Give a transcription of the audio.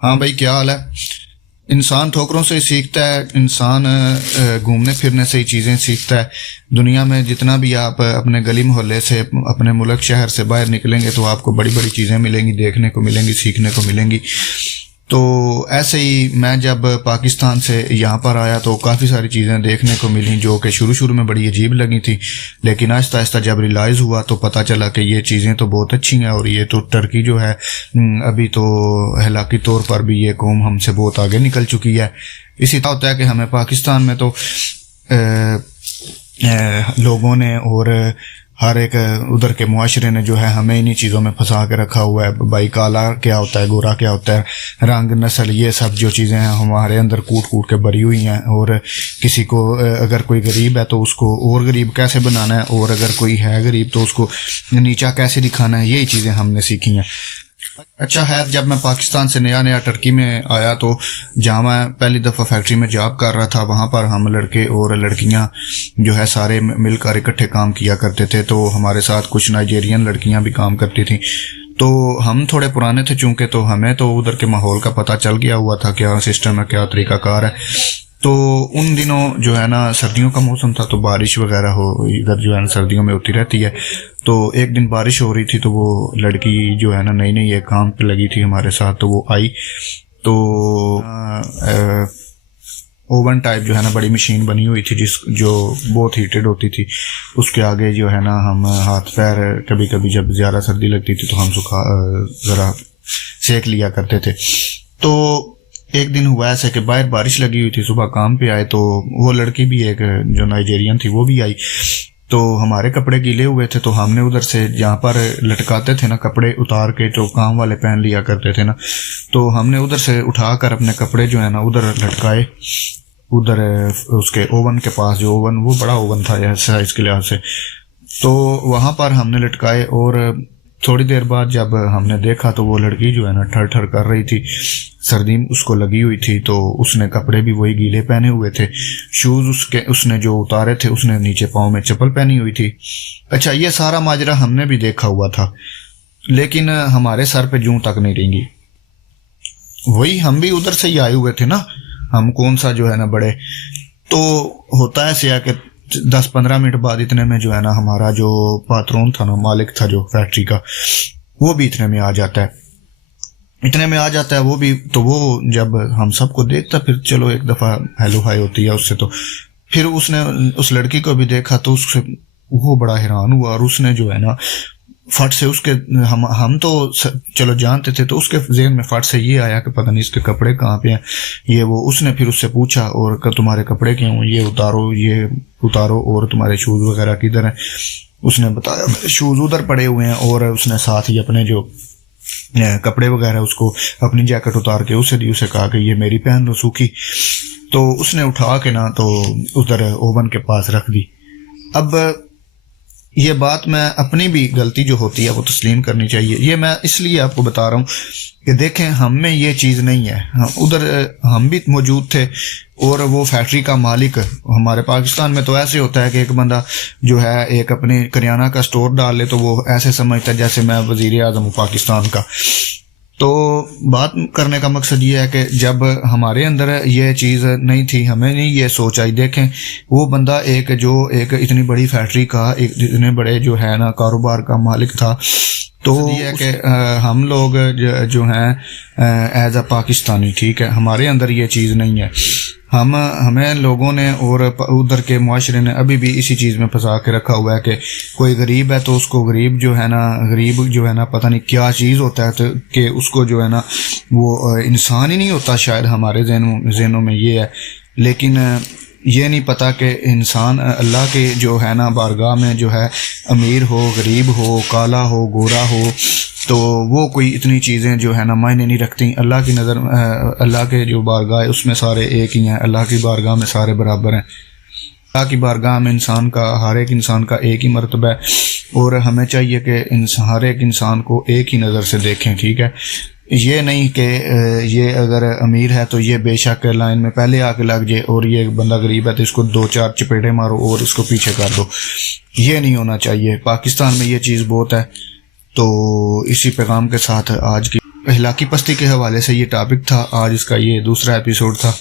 ہاں بھائی، کیا حال ہے؟ انسان ٹھوکروں سے ہی سیکھتا ہے، انسان گھومنے پھرنے سے ہی چیزیں سیکھتا ہے۔ دنیا میں جتنا بھی آپ اپنے گلی محلے سے، اپنے ملک شہر سے باہر نکلیں گے تو آپ کو بڑی بڑی چیزیں ملیں گی، دیکھنے کو ملیں گی، سیکھنے کو ملیں گی۔ تو ایسے ہی میں جب پاکستان سے یہاں پر آیا تو کافی ساری چیزیں دیکھنے کو ملیں جو کہ شروع میں بڑی عجیب لگی تھی، لیکن آہستہ آہستہ جب ریلائز ہوا تو پتہ چلا کہ یہ چیزیں تو بہت اچھی ہیں، اور یہ تو ترکی جو ہے ابھی تو اخلاقی طور پر بھی یہ قوم ہم سے بہت آگے نکل چکی ہے۔ اسی طرح ہوتا ہے کہ ہمیں پاکستان میں تو لوگوں نے اور ہر ایک ادھر کے معاشرے نے جو ہے ہمیں انہی چیزوں میں پھنسا کے رکھا ہوا ہے۔ بھائی کالا کیا ہوتا ہے، گورا کیا ہوتا ہے، رنگ، نسل، یہ سب جو چیزیں ہیں ہمارے اندر کوٹ کوٹ کے بھری ہوئی ہیں، اور کسی کو اگر کوئی غریب ہے تو اس کو اور غریب کیسے بنانا ہے، اور اگر کوئی ہے غریب تو اس کو نیچا کیسے دکھانا ہے، یہی چیزیں ہم نے سیکھی ہیں۔ اچھا خیر، جب میں پاکستان سے نیا ٹرکی میں آیا تو جہاں میں پہلی دفعہ فیکٹری میں جاب کر رہا تھا، وہاں پر ہم لڑکے اور لڑکیاں جو ہے سارے مل کر اکٹھے کام کیا کرتے تھے۔ تو ہمارے ساتھ کچھ نائجیرین لڑکیاں بھی کام کرتی تھیں۔ تو ہم تھوڑے پرانے تھے چونکہ، تو ہمیں تو ادھر کے ماحول کا پتہ چل گیا ہوا تھا، کیا سسٹم ہے، کیا طریقہ کار ہے۔ تو ان دنوں جو ہے نا سردیوں کا موسم تھا، تو بارش وغیرہ ادھر جو ہے نا سردیوں میں ہوتی رہتی ہے۔ تو ایک دن بارش ہو رہی تھی تو وہ لڑکی جو ہے نا نئی ایک کام پہ لگی تھی ہمارے ساتھ، تو وہ آئی تو اوون ٹائپ جو ہے نا بڑی مشین بنی ہوئی تھی جو بہت ہیٹڈ ہوتی تھی، اس کے آگے جو ہے نا ہم ہاتھ پیر کبھی کبھی جب زیادہ سردی لگتی تھی تو ہم ذرا سیک لیا کرتے تھے۔ تو ایک دن ہوا ایسا کہ باہر بارش لگی ہوئی تھی، صبح کام پہ آئے تو وہ لڑکی بھی ایک جو نائجیرین تھی وہ بھی آئی، تو ہمارے کپڑے گیلے ہوئے تھے، تو ہم نے ادھر سے جہاں پر لٹکاتے تھے نا کپڑے اتار کے جو کام والے پہن لیا کرتے تھے نا، تو ہم نے ادھر سے اٹھا کر اپنے کپڑے جو ہے نا ادھر لٹکائے، ادھر اس کے اوون کے پاس، جو اوون وہ بڑا اوون تھا سائز کے لحاظ سے، تو وہاں پر ہم نے لٹکائے۔ اور تھوڑی دیر بعد جب ہم نے دیکھا تو وہ لڑکی جو ہے نا ٹھر ٹھر کر رہی تھی، سردی اس کو لگی ہوئی تھی، تو اس نے کپڑے بھی وہی گیلے پہنے ہوئے تھے، شوز اس نے جو اتارے تھے اس نے نیچے پاؤں میں چپل پہنی ہوئی تھی۔ اچھا، یہ سارا ماجرا ہم نے بھی دیکھا ہوا تھا، لیکن ہمارے سر پہ جوں تک نہیں رہیں گی۔ وہی ہم بھی ادھر سے ہی آئے ہوئے تھے نا، ہم کون سا جو ہے نا بڑے، تو ہوتا ایسے ہے کہ 10-15 منٹ بعد اتنے میں جو ہے نا ہمارا جو پاترون تھا نا، مالک تھا جو فیکٹری کا، وہ بھی اتنے میں آ جاتا ہے وہ بھی۔ تو وہ جب ہم سب کو دیکھتا، پھر چلو ایک دفعہ ہیلو ہائی ہوتی ہے اس سے، تو پھر اس نے اس لڑکی کو بھی دیکھا تو اس سے وہ بڑا حیران ہوا، اور اس نے جو ہے نا فٹ سے اس کے ہم تو چلو جانتے تھے، تو اس کے ذہن میں فٹ سے یہ آیا کہ پتہ نہیں اس کے کپڑے کہاں پہ ہیں، یہ وہ۔ اس نے پھر اس سے پوچھا، اور کہ تمہارے کپڑے کیوں ہیں، یہ اتارو اور تمہارے شوز وغیرہ کدھر ہیں۔ اس نے بتایا شوز ادھر پڑے ہوئے ہیں، اور اس نے ساتھ ہی اپنے جو کپڑے وغیرہ اس کو اپنی جیکٹ اتار کے اسے کہا کہ یہ میری پہن لو سوکھی۔ تو اس نے اٹھا کے نا تو ادھر اوون کے پاس رکھ دی۔ اب یہ بات میں اپنی بھی غلطی جو ہوتی ہے وہ تسلیم کرنی چاہیے، یہ میں اس لیے آپ کو بتا رہا ہوں کہ دیکھیں ہم میں یہ چیز نہیں ہے، ادھر ہم بھی موجود تھے، اور وہ فیکٹری کا مالک، ہمارے پاکستان میں تو ایسے ہوتا ہے کہ ایک بندہ جو ہے ایک اپنے کریانہ کا سٹور ڈال لے تو وہ ایسے سمجھتا ہے جیسے میں وزیر اعظم ہوں پاکستان کا۔ تو بات کرنے کا مقصد یہ ہے کہ جب ہمارے اندر یہ چیز نہیں تھی، ہمیں نہیں یہ سوچ آئی، دیکھیں وہ بندہ ایک اتنی بڑی فیکٹری کا، ایک اتنے بڑے جو ہے نا کاروبار کا مالک تھا۔ تو یہ ہے کہ ہم لوگ جو ہیں ایز اے پاکستانی، ٹھیک ہے، ہمارے اندر یہ چیز نہیں ہے، ہمیں لوگوں نے اور ادھر کے معاشرے نے ابھی بھی اسی چیز میں پھنسا کے رکھا ہوا ہے کہ کوئی غریب ہے تو اس کو غریب جو ہے نا پتہ نہیں کیا چیز ہوتا ہے، کہ اس کو جو ہے نا وہ انسان ہی نہیں ہوتا، شاید ہمارے ذہنوں میں یہ ہے۔ لیکن یہ نہیں پتا کہ انسان اللہ کے جو ہے نا بارگاہ میں جو ہے امیر ہو، غریب ہو، کالا ہو، گورا ہو، تو وہ کوئی اتنی چیزیں جو ہے نا معنی نہیں رکھتی۔ اللہ کی نظر، اللہ کے جو بارگاہ ہے اس میں سارے ایک ہی ہیں، اللہ کی بارگاہ میں سارے برابر ہیں۔ اللہ کی بارگاہ میں ہر ایک انسان کا ایک ہی مرتبہ ہے، اور ہمیں چاہیے کہ ہر ایک انسان کو ایک ہی نظر سے دیکھیں، ٹھیک ہے۔ یہ نہیں کہ یہ اگر امیر ہے تو یہ بے شک لائن میں پہلے آ کے لگ جائے، اور یہ بندہ غریب ہے تو اس کو 2-4 چپیڑے مارو اور اس کو پیچھے کر دو، یہ نہیں ہونا چاہیے۔ پاکستان میں یہ چیز بہت ہے۔ تو اسی پیغام کے ساتھ آج کی اخلاقی پستی کے حوالے سے یہ ٹاپک تھا. آج اس کا یہ دوسرا ایپیسوڈ تھا.